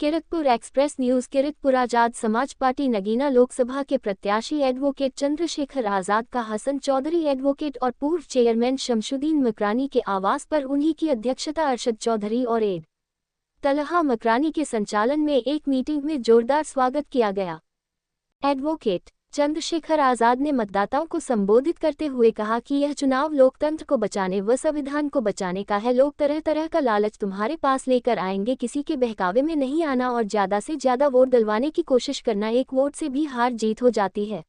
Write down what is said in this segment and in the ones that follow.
Kiratpur express news. Kiratpur Azad Samaj Party Nagina Lok Sabha के प्रत्याशी advocate Chandrashekhar Azad का हसन चौधरी एडवोकेट और पूर्व चेयरमैन शमशुद्दीन मकरानी के आवास पर उन्हीं की अध्यक्षता अरशद चौधरी और एड तलहा मकरानी के संचालन में एक मीटिंग में जोरदार स्वागत किया गया। एडवोकेट चंद्रशेखर आजाद ने मतदाताओं को संबोधित करते हुए कहा कि यह चुनाव लोकतंत्र को बचाने व संविधान को बचाने का है। लोग तरह तरह का लालच तुम्हारे पास लेकर आएंगे, किसी के बहकावे में नहीं आना और ज्यादा से ज्यादा वोट दिलवाने की कोशिश करना। एक वोट से भी हार जीत हो जाती है।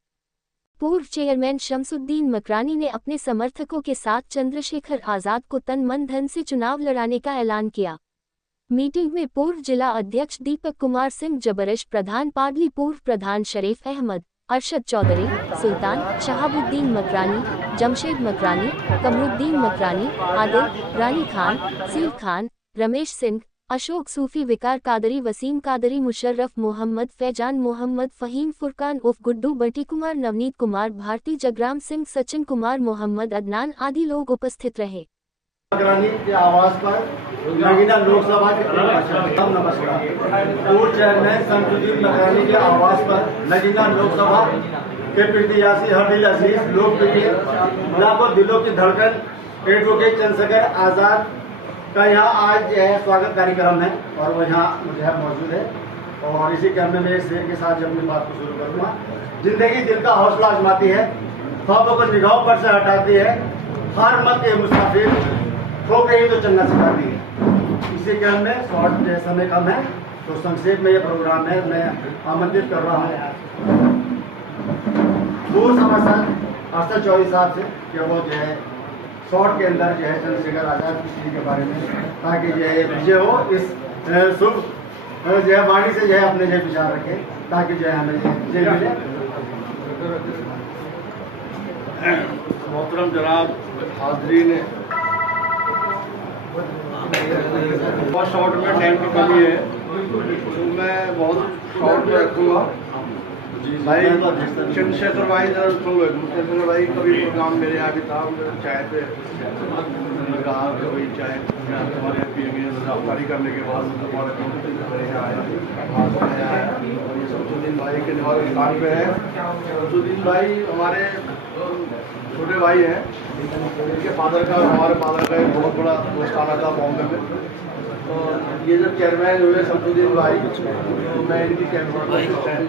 पूर्व चेयरमैन शमशुद्दीन मकरानी ने अपने समर्थकों के साथ चंद्रशेखर आजाद को तन मन धन से चुनाव लड़ाने का ऐलान किया। मीटिंग में पूर्व जिला अध्यक्ष दीपक कुमार सिंह जबरश, प्रधान पाडली, पूर्व प्रधान शरीफ अहमद, अरशद चौधरी, सुल्तान, शहाबुद्दीन मकरानी, जमशेद मकरानी, कमरुद्दीन मकरानी, आदिल, रानी खान, सील खान, रमेश सिंह, अशोक सूफी, विकार कादरी, वसीम कादरी, मुशर्रफ मोहम्मद, फैजान मोहम्मद, फहीम फुरकान उफ गुड्डू, बंटी कुमार, नवनीत कुमार, भारती, जगराम सिंह, सचिन कुमार, मोहम्मद अदनान आदि लोग उपस्थित रहे। मकरानी के आवास पर नगीना लोकसभा के नमस्कार। पूर्व चेयरमैन शमशुद्दीन मकरानी के आवास पर नगीना लोकसभा के प्रत्याशी हरदिल अजीज, लोकप्रिय, लाखों दिलों की धड़कन एडवोकेट चंद्रशेखर आजाद का यहाँ आज जो है स्वागत कार्यक्रम है और वो यहाँ मुझे मौजूद है। और इसी क्रम में शेर के साथ जब मैं बात को शुरू करूँगा। जिंदगी दिल का हौसला आजमाती है, ख्वाबों को निगाहों पर से हटाती है, हार मत के मुसाफिर ठोक रही तो चलना सिखाती है। इसी क्रम में शॉर्ट समय कम है तो संक्षेप में ये प्रोग्राम है। मैं आमंत्रित कर रहा हूँ पूर्व समाचार अरशद चौधरी साहब से कि वो जो है शॉर्ट के अंदर जो है चंद्रशेखर आजाद की स्थिति के बारे में, ताकि जो है विजय हो इस शुभ जो है वाणी से जो है अपने जो विचार रखे, ताकि जो है हमें विजय मिले। मोहतरम जनाब हाज़रीन, बहुत शॉर्ट में टाइम की कमी है तो मैं बहुत शॉर्ट में रखूँगा। भाई चंद्रशेखर भाई जरा सुन लो। चंद्रशेखर भाई कभी प्रोग्राम मेरे यहाँ भी था, चाय पे कहा कि भाई चाय हमारे पिएंगे। गिरफ्तारी करने के बाद हमारे यहाँ आया और ये शमशुद्दीन भाई के निवास स्थान पे है। शमशुद्दीन भाई हमारे छोटे भाई हैं, इनके फादर का हमारे फादर का एक बहुत बड़ा दोस्ताना था बॉम्बे में। तो ये जब चेयरमैन हुए शमशुद्दीन भाई, तो मैं इनकी चेयरमैन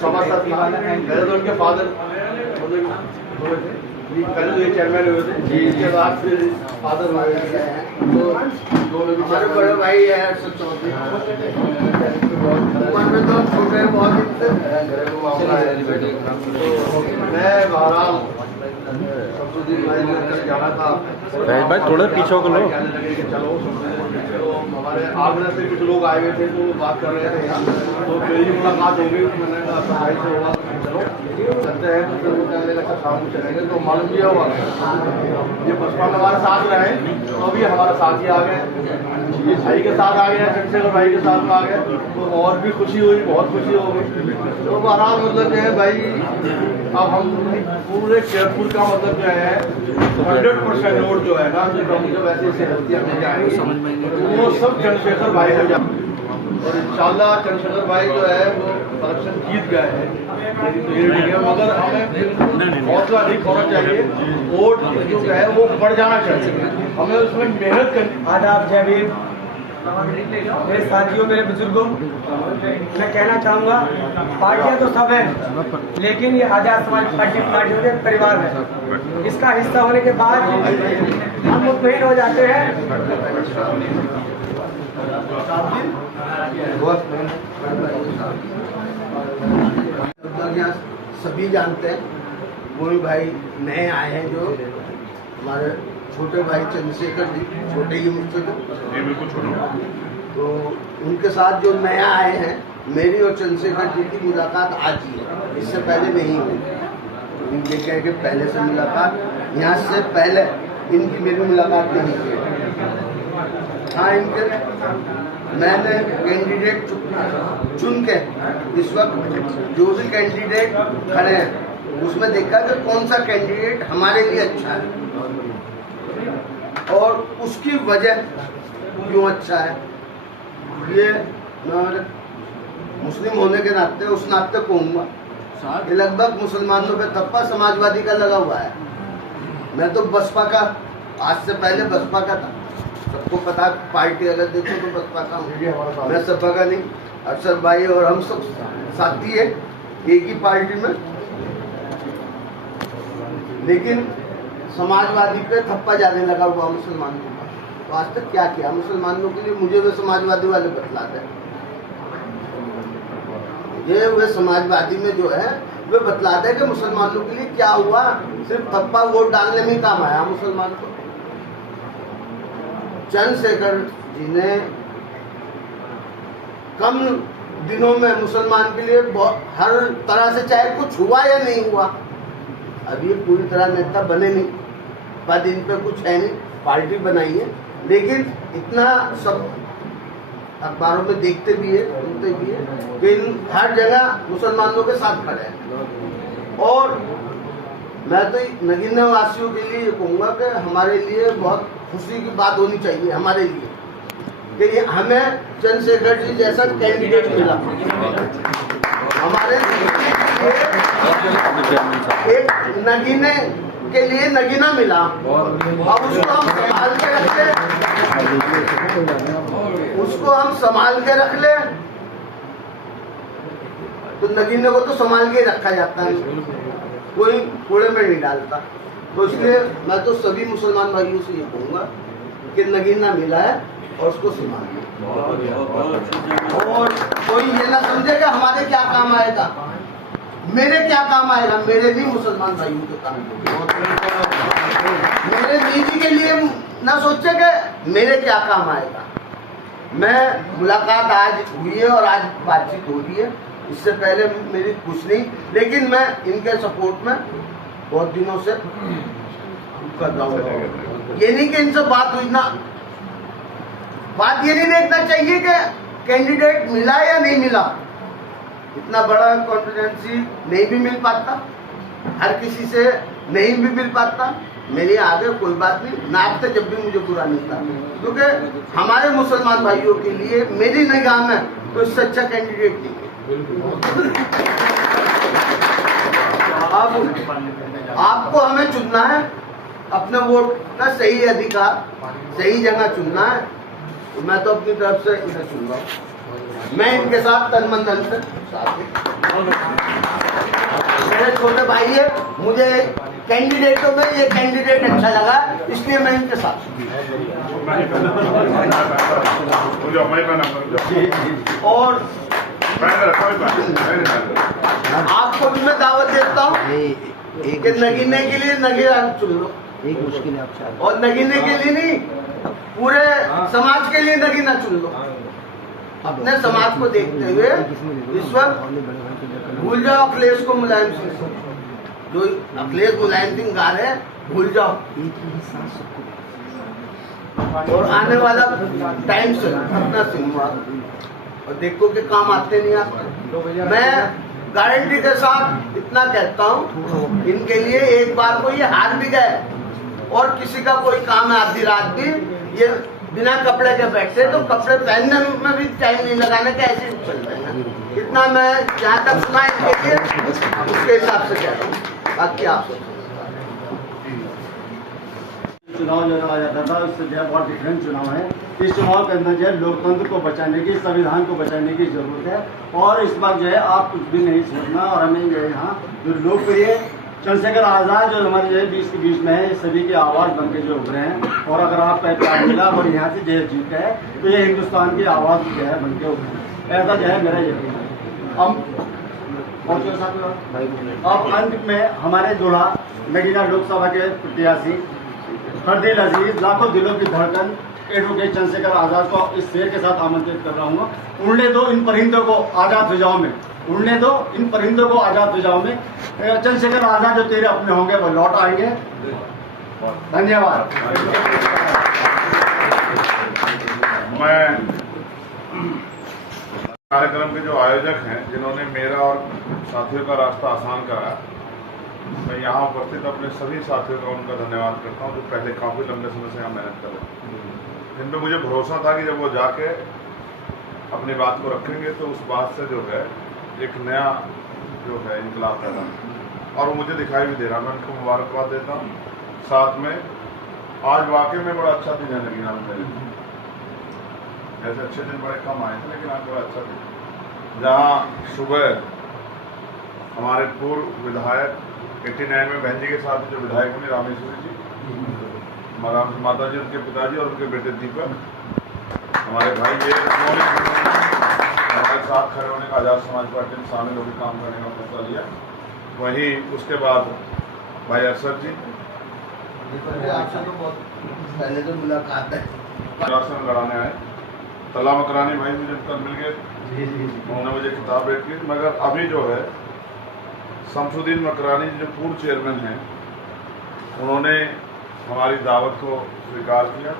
सभासद था। पहले तो उनके फादर पहले तो ये चेयरमैन हुए थे जी, इसके बाद फिर फादर हुए तो दोनों हमारे बड़े भाई है अरशद चौधरी। उम्र में तो छोटे बहुत मैं बहरहाल शमशुद्दीन भाई ने जाना था भाई थोड़ा पीछे को लो। चलो तो हमारे आगरा से कुछ लोग आए हुए थे तो बात कर रहे थे यहाँ, तो मेरी मुलाकात हो गई। मैंने कहा भाई से होगा चलो चलते हैं, तो फिर कहने लगा शाम को चलेंगे। तो मालूम भी हुआ ये बचपन में हमारे साथ रहे तो अभी हमारे साथ ही आ गए, ये भाई के साथ आ गए, चंद्रशेखर भाई के साथ आ गए तो और भी खुशी हुई, बहुत खुशी हो गई। तो बहरहाल मतलब जो है भाई अब हम पूरे कीरतपुर का मतलब जो है 100% वोट जो है ना, जो वैसे ऐसे हस्तियाँ मिल जाएंगी वो सब चंद्रशेखर भाई हो जाए। और इंशाल्लाह चंद्रशेखर भाई जो है वो इलेक्शन जीत गए हैं, मगर हमें हौसला नहीं खोना चाहिए। वोट जो है वो बढ़ जाना चाहिए, हमें उसमें मेहनत करनी। आदाब जय मेरे साथियों, मेरे बुजुर्गों, मैं कहना चाहूँगा पार्टियाँ तो सब हैं, लेकिन ये आजाद समाज पार्टी के परिवार है। इसका हिस्सा होने के बाद हम मुतमईन हो जाते हैं। सभी जानते हैं, कोई भाई नए आए हैं जो हमारे छोटे भाई चंद्रशेखर जी, छोटे ही मुझसे तो उनके साथ जो नया आए हैं, मेरी और चंद्रशेखर जी की मुलाकात आज ही है, इससे पहले नहीं हुई। इनके कह के पहले से मुलाकात, यहाँ से पहले इनकी मेरी मुलाकात नहीं हुई। हाँ, इनके मैंने कैंडिडेट चुन के इस वक्त जो भी कैंडिडेट खड़े हैं उसमें देखा कि कौन सा कैंडिडेट हमारे लिए अच्छा है और उसकी वजह क्यों अच्छा है। ये मैं मुस्लिम होने के नाते उस नाते कहूँगा कि लगभग मुसलमानों पे थप्पा समाजवादी का लगा हुआ है। मैं तो बसपा का, आज से पहले बसपा का था, सबको पता, पार्टी अगर देखो तो बसपा का हूँ, मैं सपा का नहीं। अरशद भाई और हम सब साथी है एक ही पार्टी में, लेकिन समाजवादी पे थप्पा जाने लगा हुआ मुसलमानों का। तो आज तक क्या किया मुसलमानों के लिए? मुझे वे समाजवादी वाले बतलाते हैं, ये वे समाजवादी में जो है वे बतलाते हैं कि मुसलमानों के लिए क्या हुआ। सिर्फ थप्पा वोट डालने में काम आया मुसलमान को। चंद्रशेखर जी ने कम दिनों में मुसलमान के लिए हर तरह से, चाहे कुछ हुआ या नहीं हुआ, अभी ये पूरी तरह नेता बने नहीं, पद इन पे कुछ है नहीं, पार्टी बनाई है, लेकिन इतना सब अखबारों में देखते भी है, सुनते भी है कि हर जगह मुसलमानों के साथ खड़े हैं। और मैं तो नगीना वासियों के लिए कहूँगा कि हमारे लिए बहुत खुशी की बात होनी चाहिए हमारे लिए कि हमें चंद्रशेखर जी जैसा कैंडिडेट मिला। हमारे एक नगीने के लिए नगीना मिला। अब उसको हम संभाल के रख ले, उसको हम संभाल के रख ले, तो नगीने को तो संभाल के रखा जाता है, कोई कूड़े में नहीं डालता। तो इसलिए मैं तो सभी मुसलमान भाइयों से ये कहूँगा कि नगीना मिला है और उसको संभालिए, और कोई ये ना समझे कि हमारे क्या काम आएगा, मेरे क्या काम आएगा, मेरे नहीं मुसलमान भाइयों के काम, मेरे दीदी के लिए ना सोचे कि मेरे क्या काम आएगा। मैं मुलाकात आज हुई है और आज बातचीत हो रही है, इससे पहले मेरी कुछ नहीं, लेकिन मैं इनके सपोर्ट में बहुत दिनों से कर रहा हूँ। ये नहीं कि इनसे बात हुई ना, बात ये नहीं देखना चाहिए कि कैंडिडेट मिला या नहीं मिला। इतना बड़ा कॉन्फिडेंसी नहीं भी मिल पाता, हर किसी से नहीं भी मिल पाता। मेरे आगे कोई बात नहीं, नापते जब भी मुझे बुरा नहीं था, क्योंकि हमारे मुसलमान भाइयों के लिए मेरी निगाह में तो इससे अच्छा कैंडिडेट नहीं है। अब आपको हमें चुनना है, अपने वोट का सही अधिकार सही जगह चुनना है। तो मैं तो अपनी तरफ से इन्हें चुन रहा हूँ, मैं इनके साथ तन मन धन से साथ मेरे छोटे भाई है, मुझे कैंडिडेटों में ये कैंडिडेट अच्छा लगा, इसलिए मैं इनके साथ। और आपको भी मैं दावत देता हूँ कि नगीने के लिए नगीना चुन लो, एक मुश्किल है, और नगीने के लिए नहीं, पूरे समाज के लिए नगीना चुन लो। अपने समाज को देखते हुए इस वक्त भूल जाओ अखिलेश को, मुलायम सिंह को, जो अखिलेश मुलायम सिंह गा रहे हैं भूल जाओ, और आने वाला टाइम से अपना सिंह और देखो कि काम आते नहीं आते। मैं गारंटी के साथ इतना कहता हूँ, इनके लिए एक बार को ये हार भी गए और किसी का कोई काम है आधी रात भी, ये बिना कपड़े के बैठते तो कपड़े पहनने में भी टाइम नहीं लगाने का, ऐसे चल रहे हैं। इतना मैं जहाँ तक सुना इनके लिए उसके हिसाब से कह रहा हूँ, बाकी आप चुनाव जो आ जाता था उससे जो है बहुत डिफरेंट चुनाव है। इस चुनाव के अंदर जो है लोकतंत्र को बचाने की, संविधान को बचाने की जरूरत है, और इस बार जो है आप कुछ भी नहीं सोचना। और हमें जो है यहाँ जो लोकप्रिय चंद्रशेखर आजाद जो हमारे जो है 20 के बीच में है, सभी की आवाज़ बन के जो उभरे हैं, और अगर आपका प्यार मिला और यहाँ से जो जीत है तो ये हिंदुस्तान की आवाज़ जो है बन के उभरे, ऐसा जो है मेरा यकीन है। अब अंत में हमारे दूल्हा नगीना लोकसभा के प्रत्याशी फरदील अजीज, लाखों दिलों की धड़कन एडवोकेट चंद्रशेखर आजाद को इस शेर के साथ आमंत्रित कर रहा हूँ। उड़ने दो इन परिंदों को आजाद फिजाओं में, उड़ने दो इन परिंदों को आजाद फिजाओं में, चंद्रशेखर आजाद जो तेरे अपने होंगे वो लौट आएंगे। धन्यवाद। मैं कार्यक्रम के जो आयोजक हैं, जिन्होंने मेरा और साथियों का रास्ता आसान करा, मैं यहाँ उपस्थित अपने सभी साथियों का उनका धन्यवाद करता हूँ जो पहले काफ़ी लंबे समय से यहाँ मेहनत कर रहे हैं। जिन पर मुझे भरोसा था कि जब वो जाके अपनी बात को रखेंगे तो उस बात से जो है एक नया जो है इनकलाब पैदा होगा। और वो मुझे दिखाई भी दे रहा, मैं उनको मुबारकबाद देता हूँ। साथ में आज वाकई में बड़ा अच्छा दिन है नगीना में मेरे लिए। ऐसे अच्छे दिन बड़े कम आए थे, लेकिन आज बड़ा अच्छा दिन, जहाँ सुबह हमारे पूर्व विधायक 89 में बहन जी के साथ जो विधायक बने रामेश्वरी जी, माता जी, उनके पिताजी और उनके बेटे दीपक, हमारे भाई, ये हमारे साथ खड़े होने का आज़ाद समाज पार्टी में शामिल होकर काम करने का फैसला लिया। वहीं उसके बाद भाई अरशद जी, आपसे तो बहुत पहले तो मुलाकात है, लड़ाने आए। तला मकरानी भाई मुझे कल मिल गए, उन्होंने मुझे किताब भेंट की। मगर अभी जो है शमसुद्दीन मकरानी जो पूर्व चेयरमैन हैं, उन्होंने हमारी दावत को स्वीकार किया।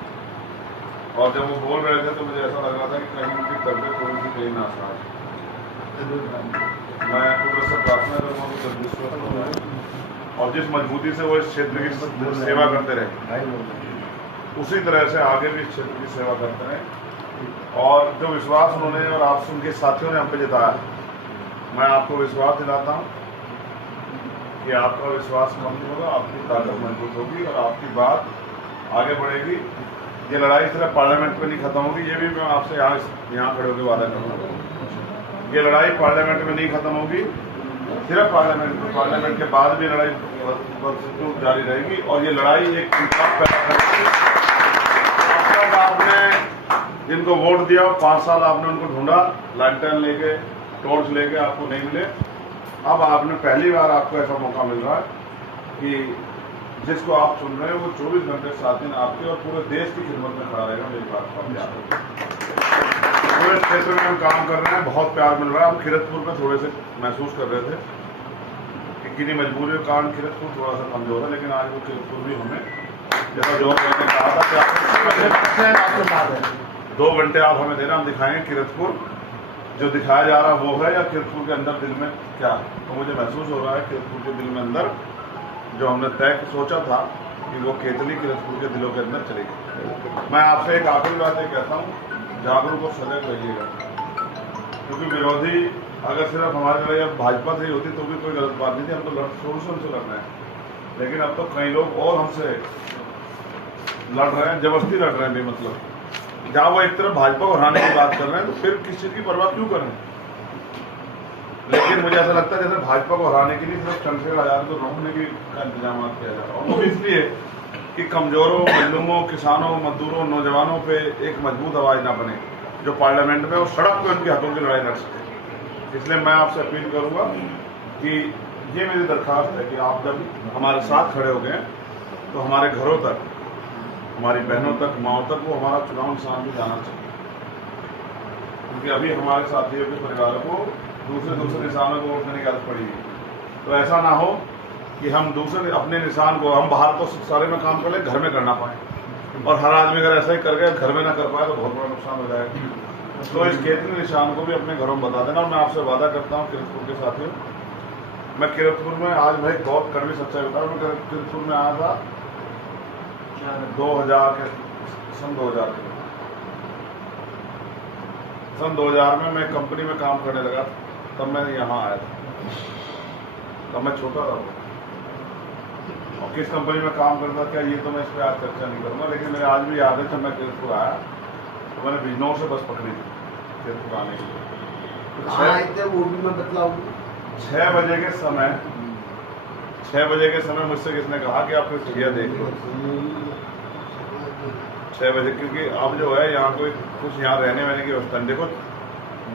और जब वो बोल रहे थे तो मुझे ऐसा लग रहा था कि कहीं उनकी तबियत थोड़ी सी कहीं नासाज। मैं कुदरत से प्रार्थना करूँगा कि तंदुरुस्त और जिस मजबूती से वो इस क्षेत्र की सेवा करते रहे, उसी तरह से आगे भी इस क्षेत्र की सेवा करते रहे। और जो विश्वास उन्होंने और आप उनके साथियों ने हम पे जताया, मैं आपको विश्वास दिलाता हूँ कि आपका विश्वास कम होगा, आपकी ताकत मजबूत होगी और आपकी बात आगे बढ़ेगी। ये लड़ाई सिर्फ पार्लियामेंट में नहीं खत्म होगी, ये भी मैं आपसे यहाँ खड़े होकर वादा करूँगा। ये लड़ाई पार्लियामेंट में नहीं खत्म होगी, सिर्फ पार्लियामेंट में, पार्लियामेंट के बाद भी लड़ाई जारी रहेगी। और ये लड़ाई एक इंसाफ पैदा करेगी। आपने जिनको वोट दिया, 5 साल आपने उनको ढूंढा, लैंटर्न लेके, टॉर्च लेके, आपको नहीं मिले। अब आपने पहली बार आपको ऐसा मौका मिल रहा है कि जिसको आप चुन रहे हैं वो 24 घंटे 7 दिन आपके और पूरे देश की खिदमत में खड़ा रहेगा। मेरी बात को पूरे क्षेत्र में हम काम कर रहे हैं, बहुत प्यार मिल रहा है। हम किरतपुर में थोड़े से महसूस कर रहे थे कि किन्हीं मजबूरियों के कारण किरतपुर थोड़ा सा कमजोर है, लेकिन आज वो किरतपुर भी हमें जैसा जोर मैंने कहा था कि आप 2 घंटे आप हमें देना, हम दिखाएंगे किरतपुर जो दिखाया जा रहा वो है या किरतपुर के अंदर दिल में क्या। तो मुझे महसूस हो रहा है किरतपुर के दिल में अंदर जो हमने तय सोचा था कि वो केतली किरतपुर के दिलों के अंदर चलेगी। मैं आपसे एक आखिरी बात ये कहता हूँ, जागरूक और सजग रहिएगा, क्योंकि विरोधी अगर सिर्फ हमारी लड़ाई अब भाजपा से ही होती तो भी कोई गलत बात नहीं थी, हम तो सोल्यूशन से लड़ रहे हैं। लेकिन अब तो कई लोग और हमसे लड़ रहे हैं, जबरदस्ती लड़ रहे हैं बेमतलब। जहाँ वो एक तरफ भाजपा को हराने की बात कर रहे हैं तो फिर किस चीज़ की परवाह क्यों करें। लेकिन मुझे ऐसा लगता है जैसे भाजपा को हराने के लिए सिर्फ चंद्रशेखर आजाद को रोकने की का इंतजाम किया जा रहा है। वो भी इसलिए कि कमजोरों, मजलूमों, किसानों, मजदूरों, नौजवानों पे एक मजबूत आवाज़ ना बने जो पार्लियामेंट में और सड़क पे उनके हकों की लड़ाई लड़ सके। इसलिए मैं आपसे अपील करूँगा कि ये मेरी दरख्वास्त है कि आप जब हमारे साथ खड़े हो गए तो हमारे घरों तक, हमारी बहनों तक, माओं तक वो हमारा चुनाव निशान भी जाना चाहिए, क्योंकि अभी हमारे साथियों के परिवारों को दूसरे निशानों को वोट देने की आदत पड़ी है। तो ऐसा ना हो कि हम दूसरे अपने निशान को, हम बाहर तो सारे में काम कर ले, घर में करना पाए। और हर आदमी अगर ऐसा ही कर गया घर में ना कर पाए तो बहुत बड़ा नुकसान हो जाएगा। तो इस केतली निशान को भी अपने घरों में बता देना। और मैं आपसे वादा करता हूँ किरतपुर के साथियों, मैं किरतपुर में आज मैं एक बहुत कड़वी सच्चाई बता रहा हूँ। मैं किरतपुर में आया था 2000 के सन 2000 में मैं कंपनी में काम करने लगा, तब मैं यहाँ आया था, तब मैं छोटा था। और किस कंपनी में काम करता क्या, ये तो मैं इस पर आज चर्चा नहीं करूँगा। लेकिन मेरे आज भी याद है जब मैं किरतपुर आया तो मैंने बिजनौर से बस पकड़ी थी किरतपुर आने के लिए। वो भी मैं बतलाऊँ, 6 बजे के समय मुझसे किसने कहा कि आप फिर ठिया देख लो 6 बजे, क्योंकि अब जो है यहाँ कोई कुछ यहाँ रहने वहने की व्यवस्था नहीं। देखो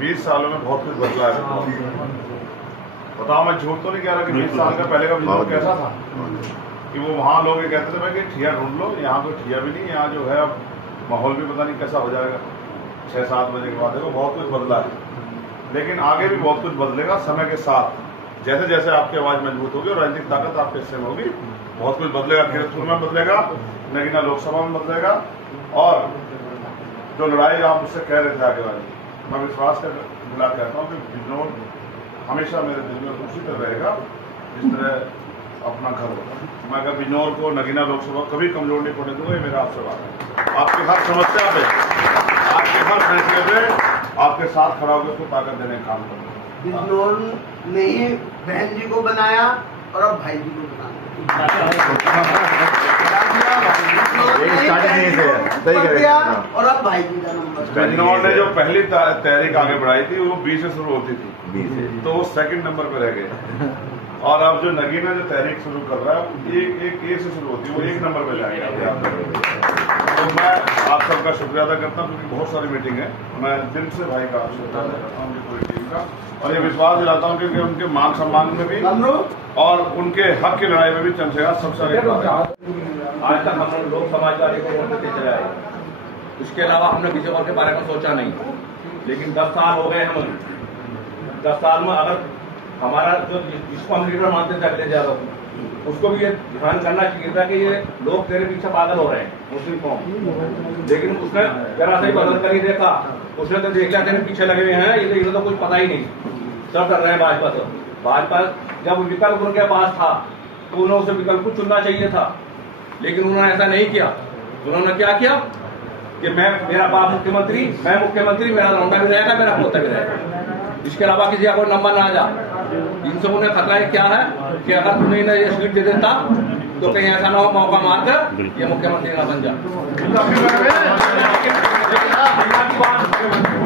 20 सालों में बहुत कुछ बदला है। बताओ, मैं झूठ तो नहीं कह रहा कि 20 साल का पहले का बिजनेस कैसा था, कि वो वहाँ लोग ये कहते थे भाई कि ठिया ढूंढ लो। यहाँ कोई ठिया भी नहीं, यहाँ जो है अब माहौल भी पता नहीं कैसा हो जाएगा 6-7 बजे के बाद। देखो बहुत कुछ बदला है, लेकिन आगे भी बहुत कुछ बदलेगा समय के साथ। जैसे जैसे आपकी आवाज़ मजबूत होगी और राजनीतिक ताकत आपके हिस्से में होगी, बहुत कुछ बदलेगा। किरतपुर में बदलेगा, नगीना लोकसभा में बदलेगा। और जो लड़ाई आप मुझसे कह रहे थे आगे वाली, मैं विश्वास कर दिला कहता हूँ कि बिजनौर हमेशा मेरे दिल में उसी तरह रहेगा जिस तरह अपना घर होगा। मैं अगर बिजनौर को, नगीना लोकसभा कभी कमजोर नहीं पड़ने दूंगा, ये मेरा आपसे बात है। आपकी हर समस्या पे आपके हर फैसले पे आपके साथ खड़ा होकर उसको ताकत देने का काम करूँगा। बिजनौर ने ही बहन जी को बनाया और अब भाई जी को बनाया। और अब भाई जी का नंबर। बिजनौर ने जो पहली तहरीक आगे बढ़ाई थी वो 20 से शुरू होती थी, तो वो सेकंड नंबर पे रह गए। और अब जो नगीना जो तहरीक शुरू कर रहा है एक ए से शुरू होती है, वो 1 नंबर पे जाएगा। तो मैं आप सबका शुक्रिया अदा करता हूँ, क्योंकि बहुत सारी मीटिंग है। मैं दिल से भाई का शुक्रिया अदा करता हूँ उनकी पूरी टीम का, और ये विश्वास दिलाता हूँ क्योंकि उनके मान सम्मान में भी और उनके हक की लड़ाई में भी चंद्रशेखर सबसे आगे खड़ा है। आज तक हम लोग समाजवादी को वोट देते चले आए, उसके अलावा हमने किसी और के बारे में सोचा नहीं। लेकिन 10 साल हो गए हमें, 10 साल में अगर हमारा जो जिसको हम लीडर मानते थे अखिलेश यादव, उसको भी ये ध्यान करना चाहिए था कि ये लोग तेरे पीछे पागल हो रहे हैं मुस्लिम कौम। लेकिन उसने जरा से बदल कर ही देखा, उसने तो देखा तेरे पीछे लगे हुए हैं, ये तो कुछ पता ही नहीं, सब कर रहे हैं भाजपा से। भाजपा जब विकल्प उनके पास था तो उन्होंने उसे विकल्प को चुनना चाहिए था, लेकिन उन्होंने ऐसा नहीं किया। उन्होंने क्या किया कि मेरा बाप मुख्यमंत्री, मैं मुख्यमंत्री, मेरा लौंडा भी रहेगा, मेरा पोता भी रहेगा, इसके अलावा किसी का कोई नंबर ना आ जा। इनसे उन्हें खतरा क्या है कि अगर तुम्हें इन्हें ये सीट दे देता तो कहीं ऐसा ना हो मौका मारकर ये मुख्यमंत्री ना बन जाए।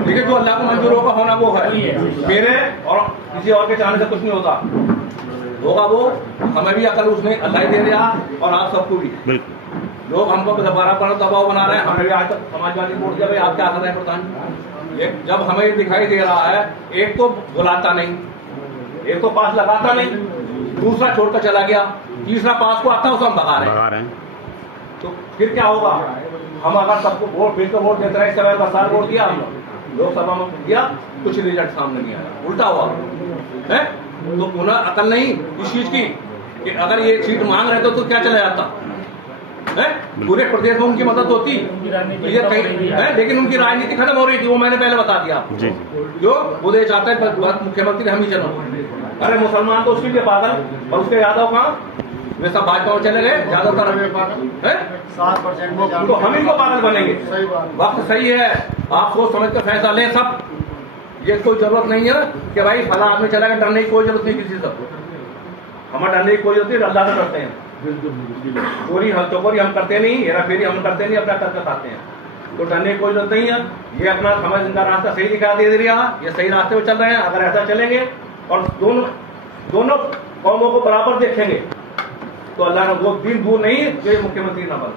लेकिन जो अल्लाह को मंजूर होगा होना वो है, मेरे और किसी और के चाहने से कुछ नहीं होता, होगा वो। हमें भी अकल उसमें अल्लाह ही दे रहा और आप सबको भी। लोग हमको दोबारा पर दबाव बना रहे हैं, हमें भी आज तक समाजवादी वोट दिया, आप क्या कर रहे हैं प्रधान। जब हमें दिखाई दे रहा है, एक तो बुलाता नहीं, एक तो पास लगाता नहीं, दूसरा छोड़कर चला गया, तीसरा पास को आता है उसे हम भगा रहे हैं। तो फिर क्या होगा? हम अगर सबको वोट मिलकर वोट देते रहे, इस समय 10 साल वोट दिया, हम लोकसभा में दिया, कुछ रिजल्ट सामने नहीं आया, उल्टा हुआ है। तो पुनः अकल नहीं इस चीज की कि अगर ये सीट मांग रहे तो क्या चला जाता है, पूरे प्रदेश में उनकी मदद होती ये कहीं है, लेकिन उनकी राजनीति खत्म हो रही थी, वो मैंने पहले बता दिया। जो वो ये चाहते हैं मुख्यमंत्री हम ही चलो, अरे मुसलमान तो उसके लिए पागल, और उसके यादव कहाँ, वे सब भाजपा में चले गए, ज्यादातर है 7%, तो हम इनको पागल बनेंगे। वक्त सही है, आप सोच समझ कर फैसला लें सब। ये कोई जरूरत नहीं है कि भाई फला आदमी चला गया, डरने की कोई जरूरत नहीं किसी से, हमें डरने की कोई जरूरत नहीं, अल्लाह से डरते हैं। चोरी हम करते नहीं, हेरा फेरी हम करते नहीं, अपना करके खाते हैं, तो डरने की कोई जरूरत नहीं है। ये अपना समझ इनका रास्ता सही दिखा दे रहा, ये सही रास्ते पे चल रहे हैं। अगर ऐसा चलेंगे और दोनों कौमों को बराबर देखेंगे तो अल्लाह ने वो दिन दूर नहीं जो मुख्यमंत्री ना बने।